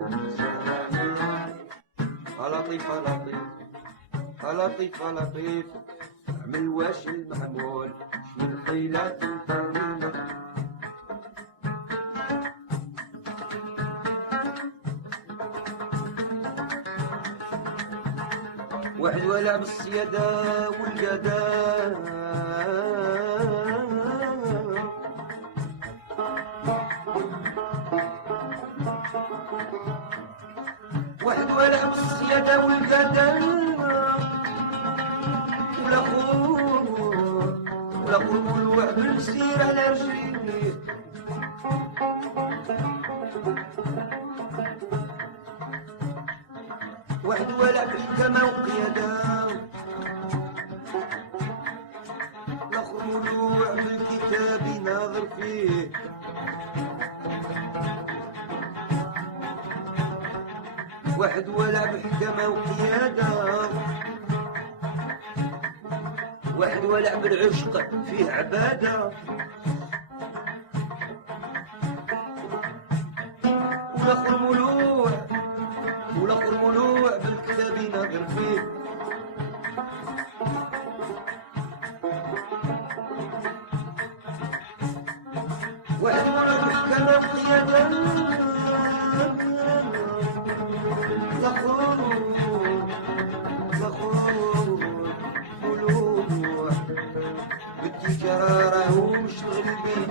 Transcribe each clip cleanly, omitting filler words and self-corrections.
لطيف لطيف لطيف لطيف، اعمل واش المعمول من حيلة طويلة. واحد ولع بالسيادة والقدا، واحد ولع بالسيادة والقدا، ولا خوه والوعد بالسير على رجليه. واحد ولع بالحكمة وقيادة، لاخر مولوع بالكتاب يناظر فيه. واحد ولع بحكمة وقيادة، واحد ولع بالعشق فيه عبادة، ولاخر مولوع بالكتاب يناظر فيه. واحد ولع بحكمة وقيادة، راهو مشتغل بيه.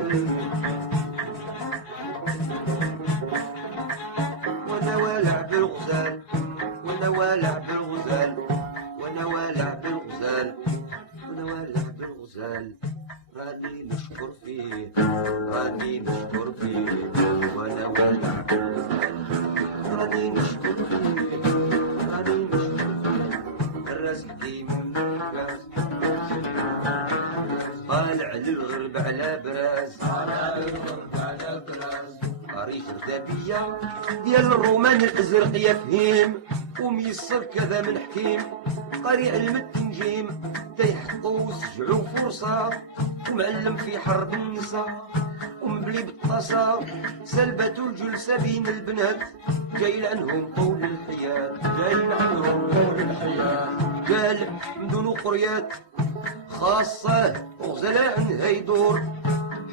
وانا والع بالغزال، وانا والع بالغزال، وانا والع بالغزال، وانا والع بالغزال، راني نشكر فيه، راني نشكر فيه، وانا والع بالغزال، راني نشكر فيه، راني نشكر فيه. الراس قديم طالع للغرب على براز، طالع للغرب على براز، قريش ردابية ديال الرومان الازرق يفهيم، وميسر كذا من حكيم، قاري علم التنجيم، تيحطو وسجعو فرصة، ومعلم في حرب النساء، ومبلي بالطاسة سلبته الجلسة بين البنات، جاي عنهم طول الحياة، جاي عنهم طول الحياة، قال مدن قريات خاصة وغزلاء هيدور،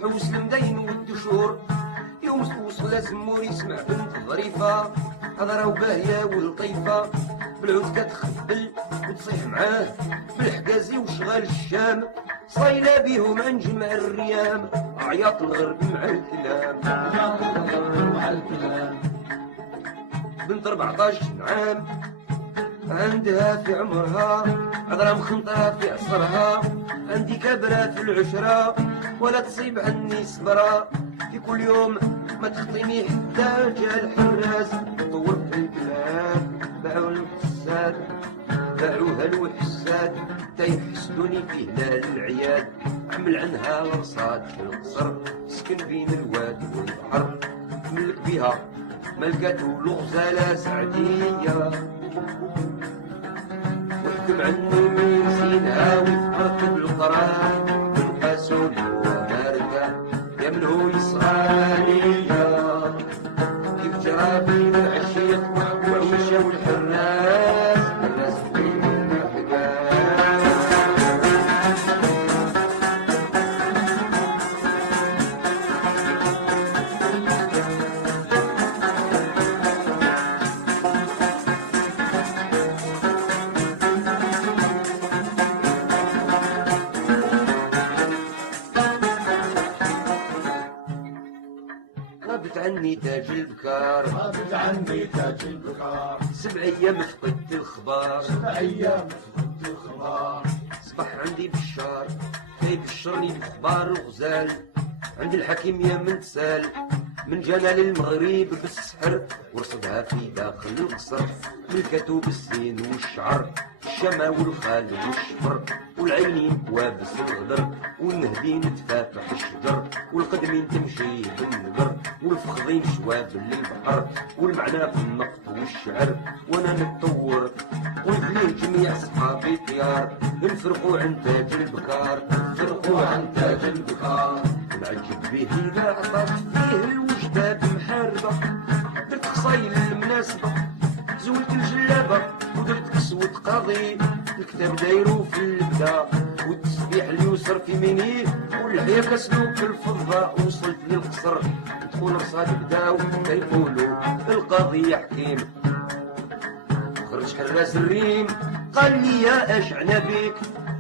حوس المدين والدشور، يوم وصل الزمور يسمع بنت ظريفة، هضرة وباهية ولطيفة، بالعود كتخبل وتصيح معاه، بالحجازي وشغال الشام، صايلة بيهم عن جمع الريام، عياط الغرب مع الكلام، عياط الغرب مع الكلام. بنت 14 عام عندها في عمرها، عذرا مخنطرة في عصرها، عندي كبرة في العشرة، ولا تصيب عني صبرة، في كل يوم ما تخطيني حتى جا الحراس، طور في البلاد باعوا الحساد، باعوها الوحساد، تيحسدوني في هلال العياد، عمل عنها الرصاد في القصر، سكن بين الوادي والبحر، ملك بها ملكته الغزالة سعدية، وحكم عنه من سينها وفرق بالقران، بالقاسون وماركة يمنه يصغانية، كيف جرى بين العشيق وعوشة والحراس، الناس بين الحقان. غابت عني تاج البكار، غابت عني تاج البكار، 7 أيام فقدت الخبار، 7 أيام فقدت الخبار، صبح عندي بشار كيبشرني بخبار الغزال، عند الحكيم يا من تسال، من جانا للمغرب بالسحر، ورصدها في داخل القصر، ملكته بالزين والشعر، الشما والخال والشفر، والعينين وابس الغدر، والنهدين تفاتح الشجر، والقدمين تمشي بالنقر، والفخذين شواب للبحر، والمعنى في النقط والشعر، وانا نتطور وفيه جميع صحابي طيار، نفرقوا عن تاج البكار، نفرقوا عن تاج البكار، نعجب به اذا عطات فيه الوجدة بمحاربة، درت صايل المناسبة زولت الجلابة ودرت كسوة قاضي الكتاب دايرو في البدا والتسبيح اليسر في يمينيه واللحية كسلوك الفضة وصلت للقصر تكون رصاد بداو كيقولوا القاضي يا حكيم خرج حراس الريم قال لي يا اشعنا بيك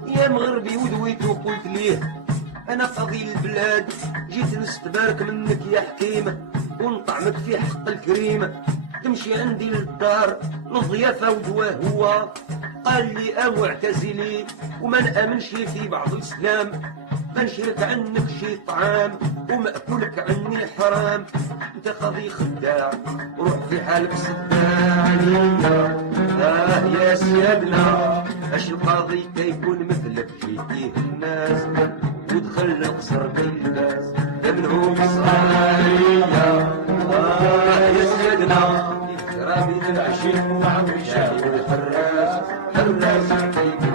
يا مغربي ودويت وقلت ليه انا قاضي البلاد جيت نستبارك منك يا حكيم ونطعمك في حق الكريم تمشي عندي للدار للضيافة ودواه هو قال لي او اعتزلي وما نامنش في بعض الاسلام بنشرك عنك شي طعام ومأكولك عني حرام انت قاضي خداع روح في حالك صداع عليا يا سيادنا اش القاضي كيكون مثلك جيتيه الناس ودخل القصر بين الناس منهم صغارية يا سيادنا كرامي العشيق وعم شاهد الحراس حراس كيكون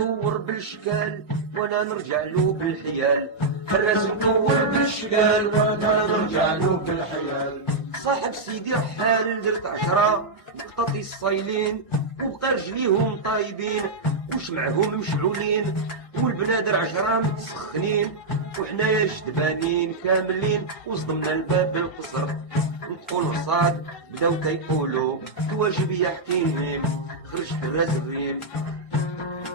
مطور بالشكال وانا نرجع له بالحيال الراس مطور بالشكال وانا نرجع له بالحيال صاحب سيدي رحال درت 10 قططي الصايلين وبقى رجليهم طايبين وش معهم مشعولين والبنادر 10 متسخنين وحنايا جدبانين كاملين وصدمنا الباب القصر نطقوا الرصاد بداو كيقولوا تواجب يا حكيم خرجت الراس الريم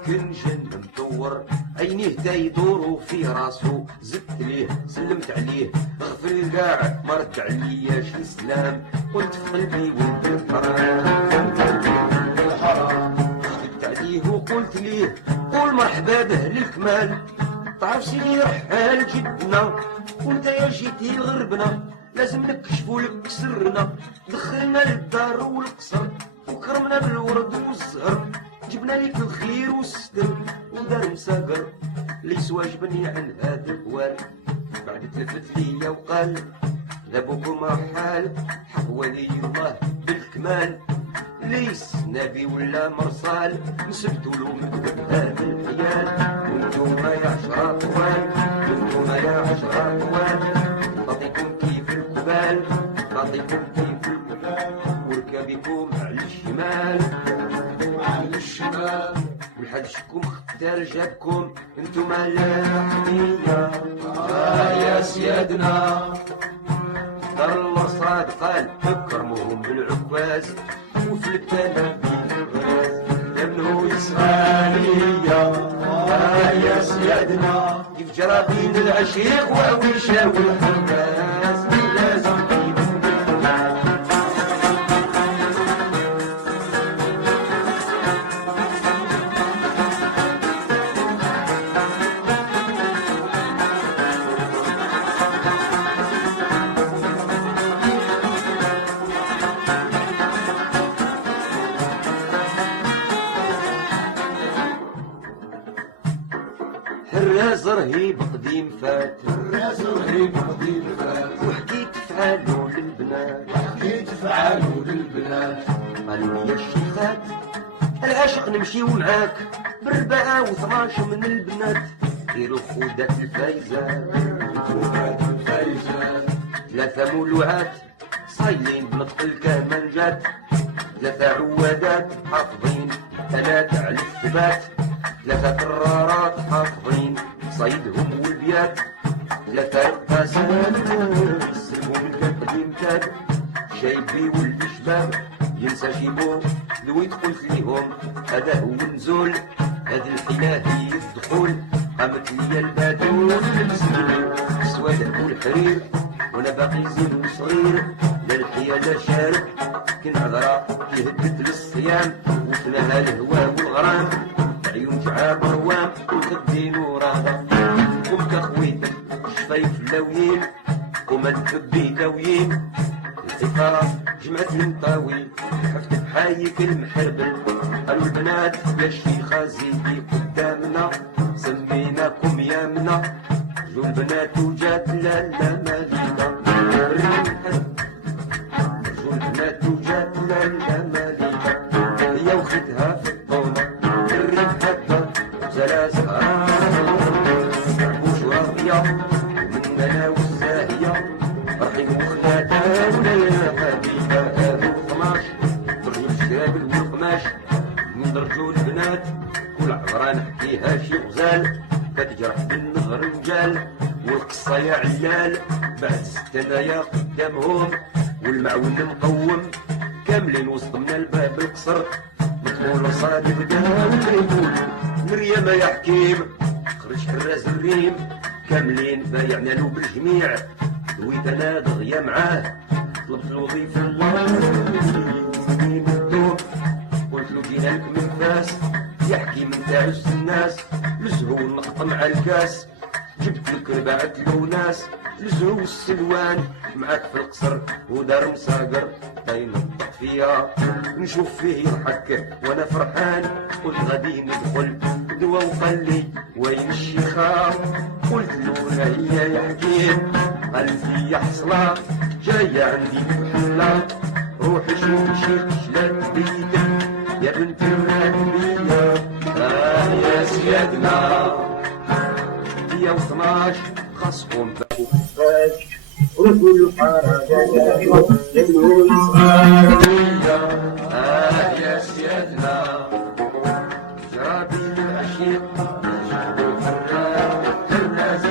كنجن مدور عينيه تا يدورو في راسو زدت ليه سلمت عليه غفل كاع ما رد علياش السلام قلت في قلبي ولد الحرام خدت عليه وقلت ليه قول مرحبا به للكمال تعرف سيدي رحال جدنا وانت يا جيتي لغربنا لازم نكشفوا لك سرنا دخلنا للدار والقصر وكرمنا بالورد والزهر جبنا ليك الخير والستر ودار مساقر ليس واجبني عن هذا الحوال بعد تلفت ليا وقال ذابوكم رحال حق ولي الله بالكمال ليس نبي ولا مرسال نسبتوا له مكتب هذا الحيال وانتم يا 10 طوال وانتم يا 10 طوال نعطيكم كيف الكبال نعطيكم كيف الكبال وركابكم على الشمال على الشمال والحدشكم اختار جابكم انتم لا حمية يا سيادنا دار الله صاد قال اكرموهم بالعكاز وفي الكنبي يمنوا إسرائيلية يا سيادنا كيف جرى بين العشيق وعويشة والحراس لازم الراس رهيب قديم فات الراس رهيب قديم فات وحكيت فعالو للبنات وحكيت فعالو للبنات قالوا لي يا الشيخات العاشق نمشيو معاك ب14 و12 من البنات ديروا خودات الفايزة خودات الفايزة 3 مولوعات صايلين بنطق الكمانجات 3 عوادات حافظين 3 على الثبات 3 كرارات حافظين صيدهم والبيات 3 رقاسات يسلموا من قديمتات شايبي ولد شباب ينسى جيبو لويت قلت ليهم هذا هو النزول هذه الحيلة هي الدخول قامت لي الباتول المسلمين السواد والحرير وانا باقي زين وصغير لا الحياة لا شارب كن عذرا كي هدت للصيام وفناها الهوا والغرام عيون تعاب روام والخدين وراها قمت اخويتك شفايف لاويين وما تكبي داويين الحفاظ جمعت المطاوي حفتك حايك المحربل قالوا البنات يا شيخة زيدي قدامنا براس عبوش راضية ومن انا والزاهية رحيم وخلاتها ولا حبيبة هادو 12 ترجم الشرابل والقماش من رجول البنات كل عبرة نحكيها شي غزال كتجرح بالنهر رجال والقصة يا علال بعد 6 دنايا قدامهم والمعون مقوم كاملين وسط من الباب القصر مطمول صادي بدا وكيقول مريم يا حكيم خرج حراز الريم كاملين بايعنا له بالجميع دويت انا دغيا معاه طلبت الوظيفة الله قلت له جينا لك من فاس يا حكيم انت عز الناس لزهو نقطة مع الكاس جبت لك 4 له ناس لزهو السلوان معاك في القصر ودار مساقر ينطق فيها نشوف فيه يضحك وانا فرحان قلت غادي ندخل دوا وقال لي وين الشيخة قلت له هي يا حكيم قال لي يا حصلة جاية عندي بحلة روحي شوفي شيخ شلات بيدك يا بنت الرهبية يا سيادنا 112 خاصكم وكل حركة يقولون إسرائيلية يا سيادنا جرابي العشيق يجعلوا حراز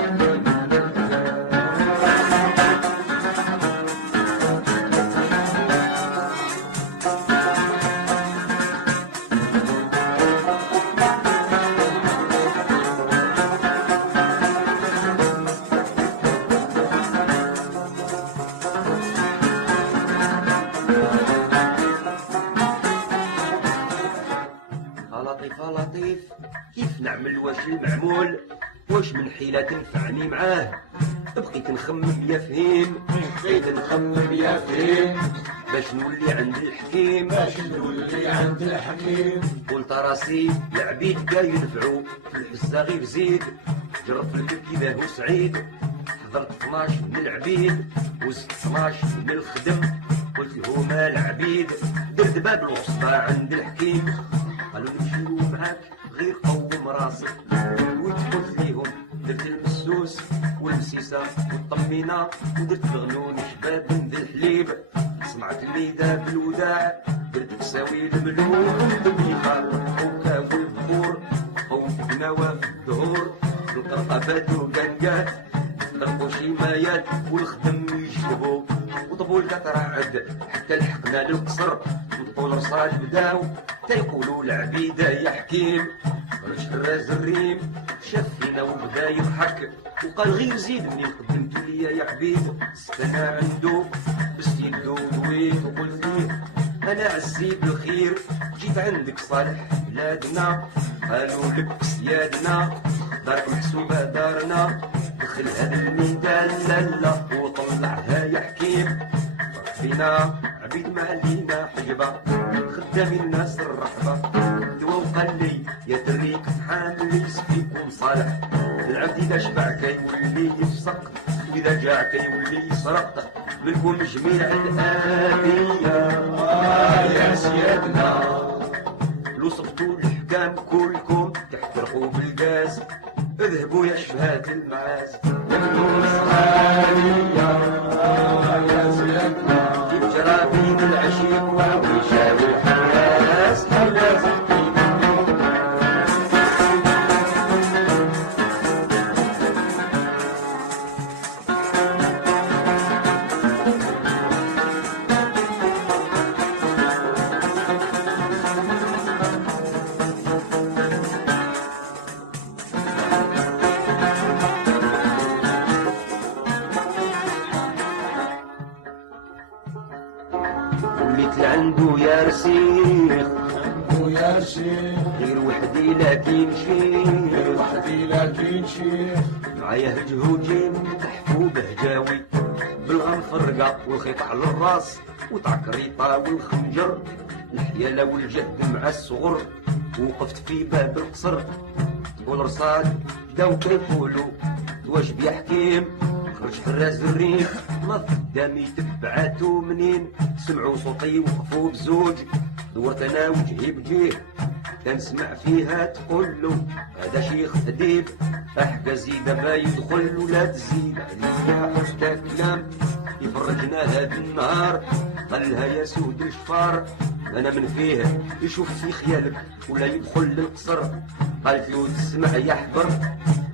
لطيف كيف نعمل واش المعمول واش من حيلة تنفعني معاه بقيت نخمم يا فهيم بقيت نخمم يا فهيم باش نولي عند الحكيم قلت راسي العبيد كاع ينفعوا في الحزة غير زيد جرب لك كذا هو سعيد حضرت 12 من العبيد وزدت 12 من الخدم قلت لهم العبيد درت باب الوسطى عند الحكيم قالوا نمشيو معاك غير قوم راسك وتقلت ليهم درت المسوس والمسيسة والطمينة ودرت الغنون شباب من ذي الحليب صنعت الميدة بالوداع درت كساوي الملوك والطبيخة والحوكة والبخور قوم بنوا في الدهور بالقرقبات وقنقات طرقوا شيمايات والخدم يجلبوا وطبوا الكتراعد حتى لحقنا للقصر وطبوا الرصاج بداو تيقولوا العبيدة يا حكيم خرج حراز الريم شاف فينا وبدا يضحك وقال غير زيد مني قدمت ليا يا حبيب استنى عنده بس يدو دويت وقلت ليه انا عزيز بالخير جيت عندك صالح بلادنا قالوا لك سيادنا دارك محسوبة دارنا دخل هذا الميدان لالا وطلعها يا حكيم فينا عبيد ما علينا حجبة خدامي الناس الرحبة دوا وقال لي يا دريك حامل يسقيكم صالح العبد إذا شبع كيولي يفسق وإذا جاع كيولي يسرق منكم جميع الآبية يا سيادنا لو صفتوا الحكام كلكم تحترقوا بالغاز اذهبوا يا شبهات المعاز يكون إسرائيلية يا سيادنا كيف جرى بين العشيق ويشاوي الحراس حراس مثل عنده يا رسيخ يا شيخ غير وحدي لكن شيخ وحدي لكن شيخ معايا هجهوجين تحفو بهجاوي بالغنفرقة والخيط على الراس وتعكريطة والخنجر الحيالة والجهد مع الصغر وقفت في باب القصر تقول رصاد بداو كيقولوا واجب يا حكيم خرج حراز الريف نط قدامي تبعاتو منين سمعوا صوتي وقفوا بزوج دورت انا وجهي بجيه تنسمع فيها تقول له هذا شيخ أديب، أحجزي دابا يدخل ولا تزيد عليا حتى كلام يفرجنا هاد النهار. قالها يا سود الشفار انا من فيه يشوف في خيالك ولا يدخل للقصر. قالت له تسمع يا حبر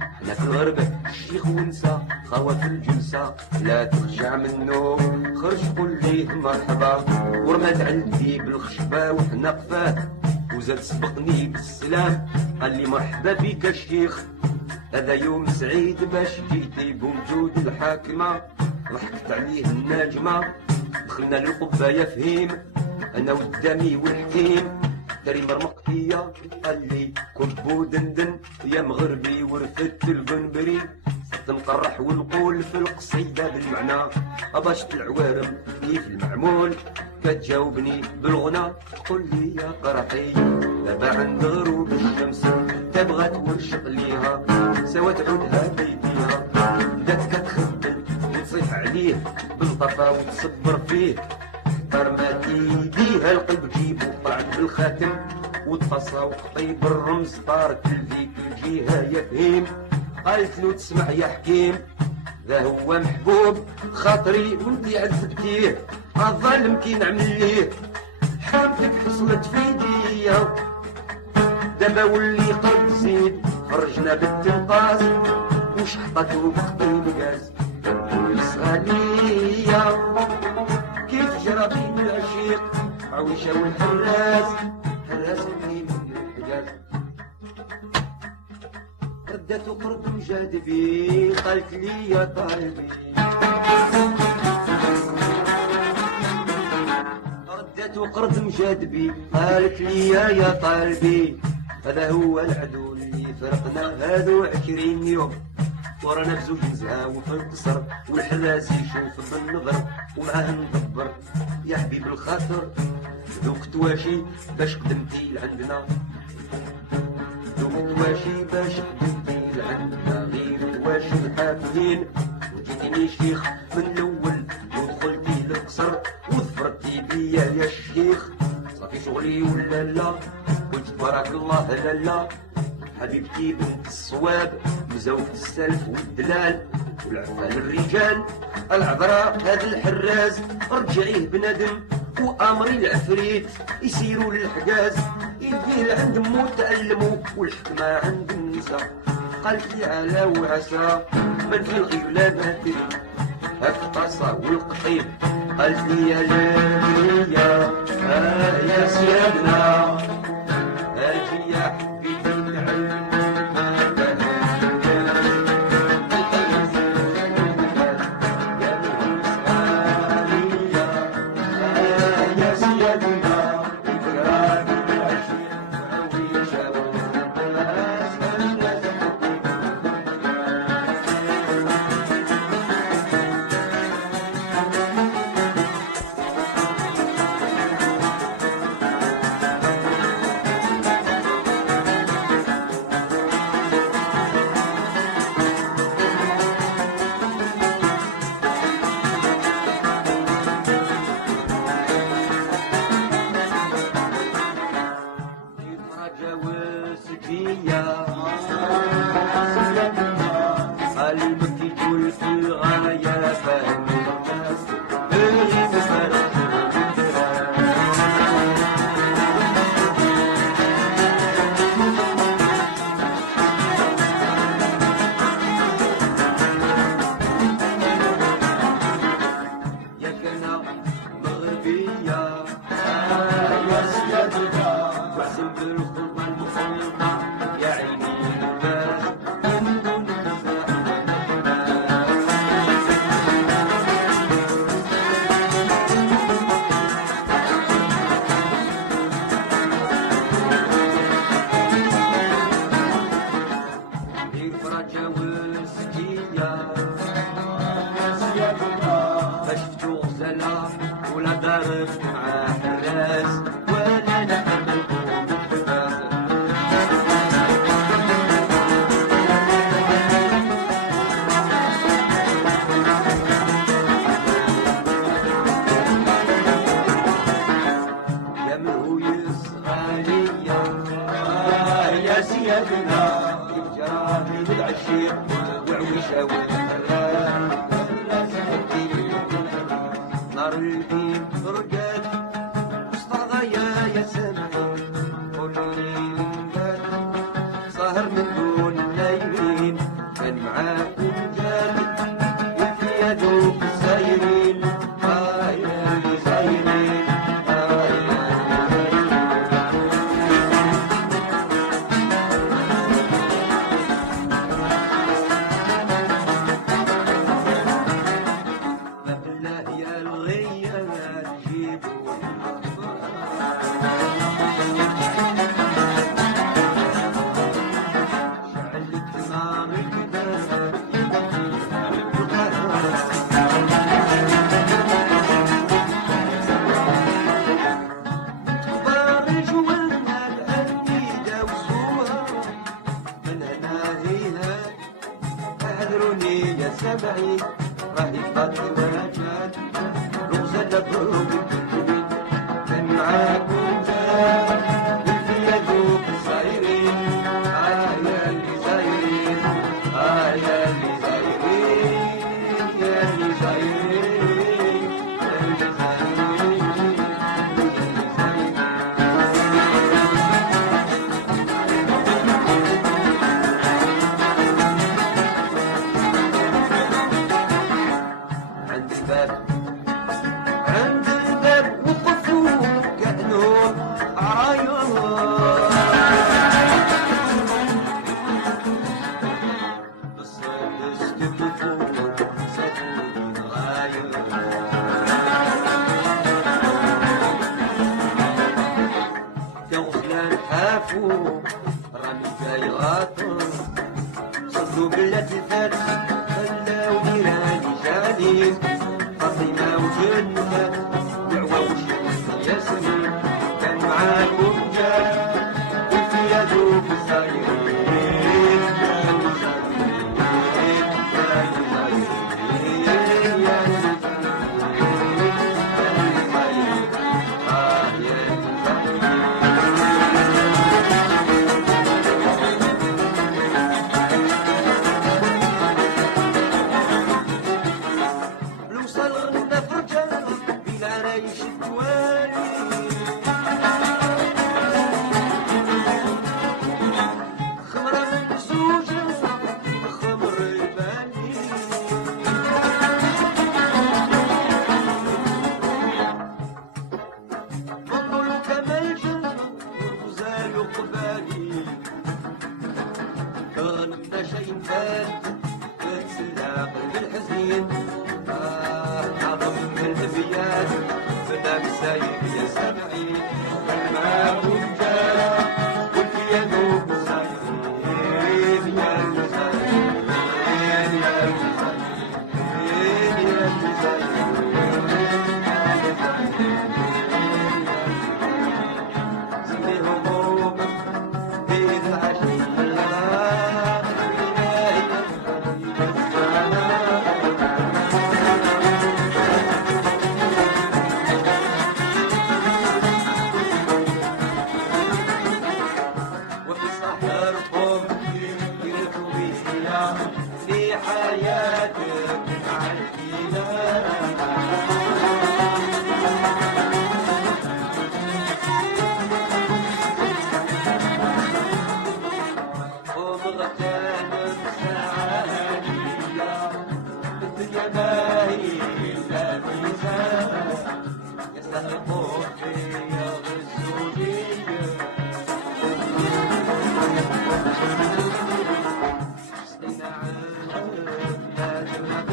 احنا في الغرب الشيخ ونسى خوا في الجلسة لا ترجع منه خرج قول ليه مرحبا. ورمات عندي بالخشبة وحنا قفاه وزاد سبقني بالسلام قال لي مرحبا بك الشيخ هذا يوم سعيد باش جيتي بوجود الحاكمة. ضحكت عليه الناجمة دخلنا للقبة يا فهيم انا والدامي والحكيم. داري مرمقتية قال لي كبو دندن يا مغربي ورثت البنبري. صرت نقرح ونقول في القصيدة بالمعنى أباشت العوارم كيف المعمول. كتجاوبني بالغنى تقول لي يا قرحي دابا عند غروب الشمس تبغى تورشق ليها سوا تعودها بيديها. بدات كتخدم وتصيح عليه بالطفا وتصبر فيه رمات ايديها القلب جيبو طلعت بالخاتم وتفصى وقطيب الرمز طارت لذيك الجهة يا فهيم. قالت له تسمع يا حكيم ذا هو محبوب خاطري وانتي عذبتيه الظالم كي نعمل ليه. حامتك حصلت في يديا دابا ولي قرب زيد فرجنا بالتنقاص وش حطته بقطيب غاز الصغالية كيف جرى بين العشيق عويشة والحراس حراس اللي من الحجاز. ردت قرب مجادبي قالت لي يا طالبي ردت قرب مجادبي قالت لي يا طالبي هذا هو العدو اللي فرقنا هذو 20 يوم ورانا بزوج نزهاو في القصر والحراس يشوف بالنظر ومعاه ندبر يا حبيب الخاطر ذوك تواشي باش قدمتي لعندنا ذوك تواشي باش قدمتي لعندنا غير تواشي الحافلين وجيتيني شيخ من الاول ودخلتي للقصر وظفرتي بيا يا الشيخ صافي شغلي ولا لا قلت تبارك الله لا لا. حبيبتي بنت الصواب مزوجة السلف والدلال والعفال الرجال العذراء هذا الحراز رجعيه بندم وامري العفريت يسيروا للحجاز يديه عند مو تألموا والحكمة عند النساء. قالت لي على وعسى من في الغير لا بهتري القصة والقطيب. قالت لي يا ليليا يا سيدنا اجي يا حبيبي الشيخ وعويشة والراس نار الدين رقاد وسط غايا سمعي قولي لنقاد سهر من دون الليلين كان معاكم جاد وفي يدوك السايرين يا اللي سايرين يا سمعي راهي فاضي وجاد رغزة لبروك الكبير كان معاكم جاد وفي يدوك الصايرين يا اللي صايرين يا اللي صايرين يا اللي صايرين يا اللي صايرين عند الباب وقفوا كأنهم عرايا بس تكفون صفون غاية يا غفلان حافوا رامي جاي غاطر صدوا باللتفات خلاو نيراني جالين فاطمة وجنة دعوة وشوش ياسمين كان معاكم جاد وفي يدوك الصايرين كانوا صايرين كانوا صايرين يا اللي صايرين يا اللي صايرين شيء فات تسلاق بالحزين عظم من الابيات فنام سايب يا سبعين معاكم جاد وفي يدوك صايرين يا اللي صايرين يا اللي صايرين يا اللي صايرين زمي همومك بين العشية في حياتك مع الإله ومغتنم سعادية الدنيا ما هي إلا ميزان يستحقون فيها الزوجية سنعم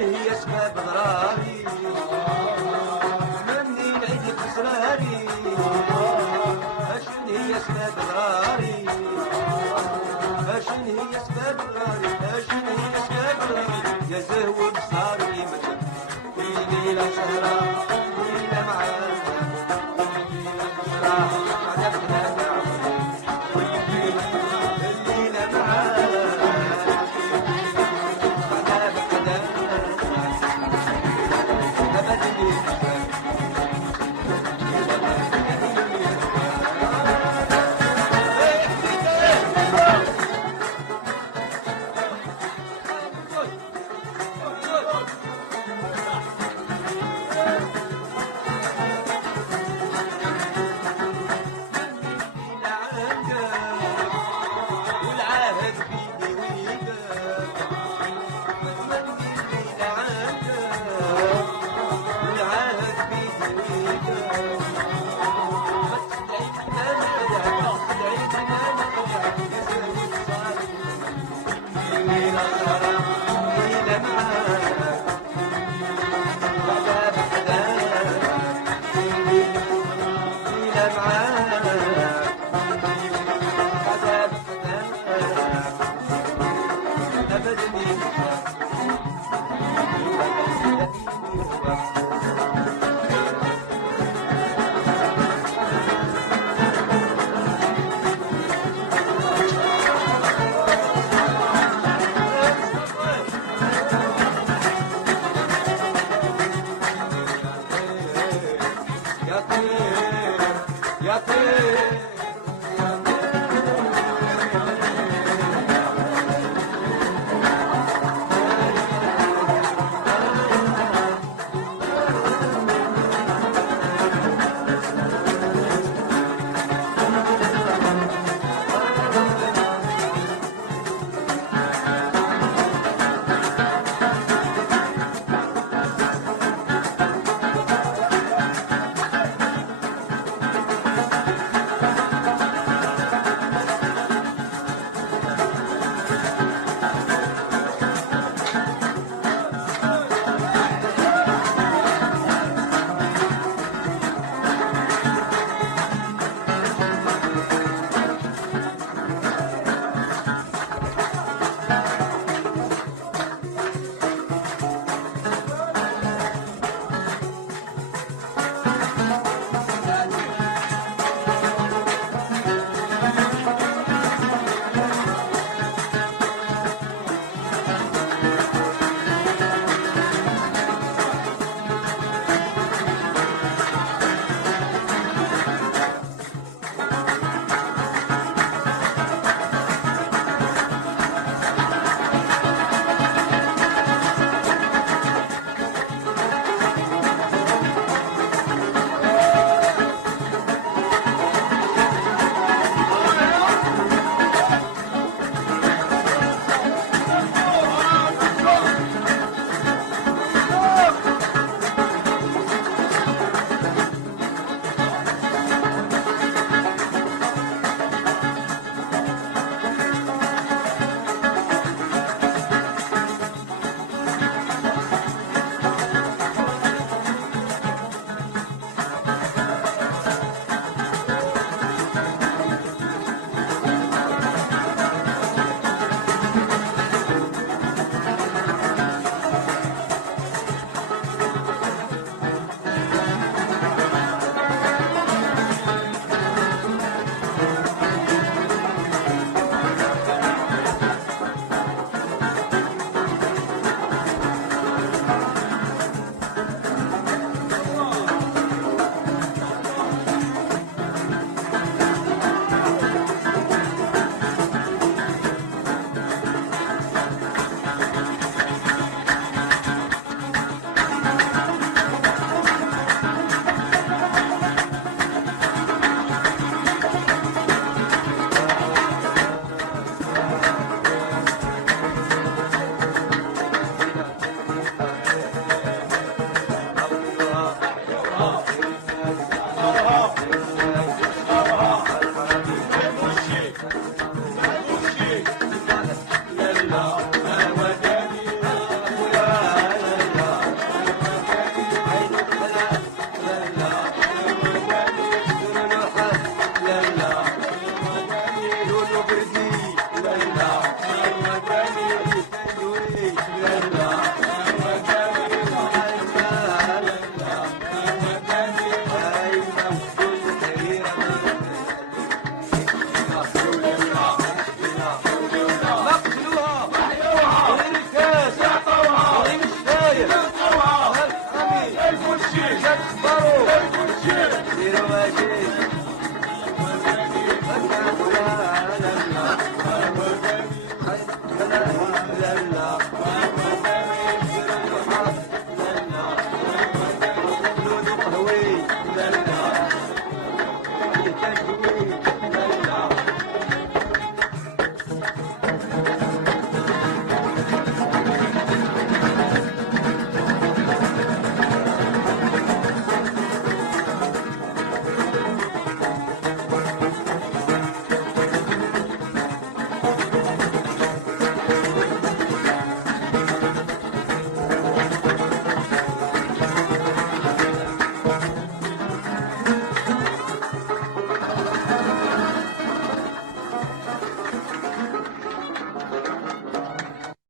هي اسباب ضراري مني نعيدك اسراري اشن هي اسباب ضراري اشن هي اسباب ضراري اشن هي